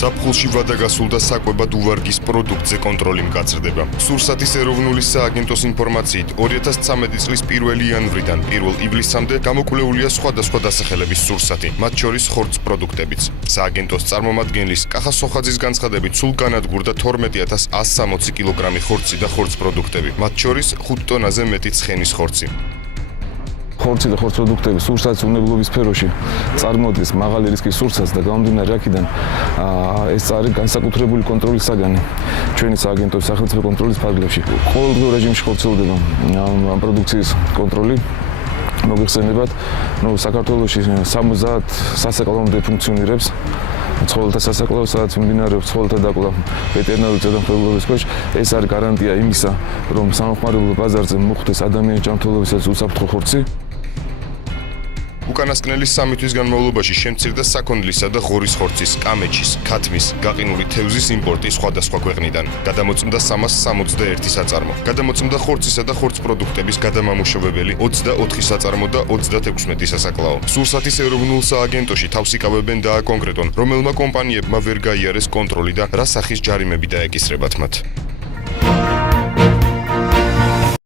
ზაფხულში ვადაგასულ და საკვებად უვარგის პროდუქტზე კონტროლი მკაცრდება. სურსათის ეროვნული სააგენტოს ინფორმაციით 2013 წლის 1 იანვრიდან 1 ივლისამდე გამოკვლეულია სხვადასხვა დასახელების სურსათი, მათ შორის ხორცს პროდუქტებიც. სააგენტოს წარმომადგენლის კახა სოხაძის განცხადებით სულ განადგურდა 12160 კილოგრამი ხორცი და ხორცს პროდუქტები, მათ შორის 5 ტონაზე მეტი ცხენის ხორცი. ხორცი და ხორცს პროდუქტების სურსათის უნებლობის სფეროში წარმოადგენს მაღალი რისკის სურსათს და გამომდინარე აქედან ეს არის განსაკუთრებული კონტროლის საგანი ჩვენი სააგენტოს სახელმწიფო კონტროლის ფარგლებში. ყოველდღიურ რეჟიმში ხორციელდება ამ პროდუქციის კონტროლი. მოგეხსენებათ, საქართველოში 70 სასაკლაომდე ფუნქციონირებს ცხოველთა სასაკლაო, სადაც მიმდინარეობს ცხოველთა დაკლა ვეტერინარული ზედამხედველობის ქვეშ. ეს არის გარანტია იმისა, რომ სამხმარებლო ბაზარზე მოხვდეს ადამიანის ჯანმრთელობისას უსაფრთხო ხორცი. უკანასკნელის 3 თვის განმავლობაში შემცირდა საქონლისა და ღორის ხორცის, კამეჩის, ქათმის, გაყინული თევზის იმპორტი სხვადასხვა ქვეყნიდან. გადამოწმდა 361 საწარმო. გადამოწმდა ხორცისა და ხორცს პროდუქტების გადამამუშავებელი 24 საწარმო და 36 სასაკლაო. სურსათის ეროვნულ სააგენტოში თავს იკავებენ დააკონკრეტონ, რომელმა კომპანიებმა ვერ გაიარეს კონტროლი და რა სახის ჯარიმები დაეკისრებათ მათ.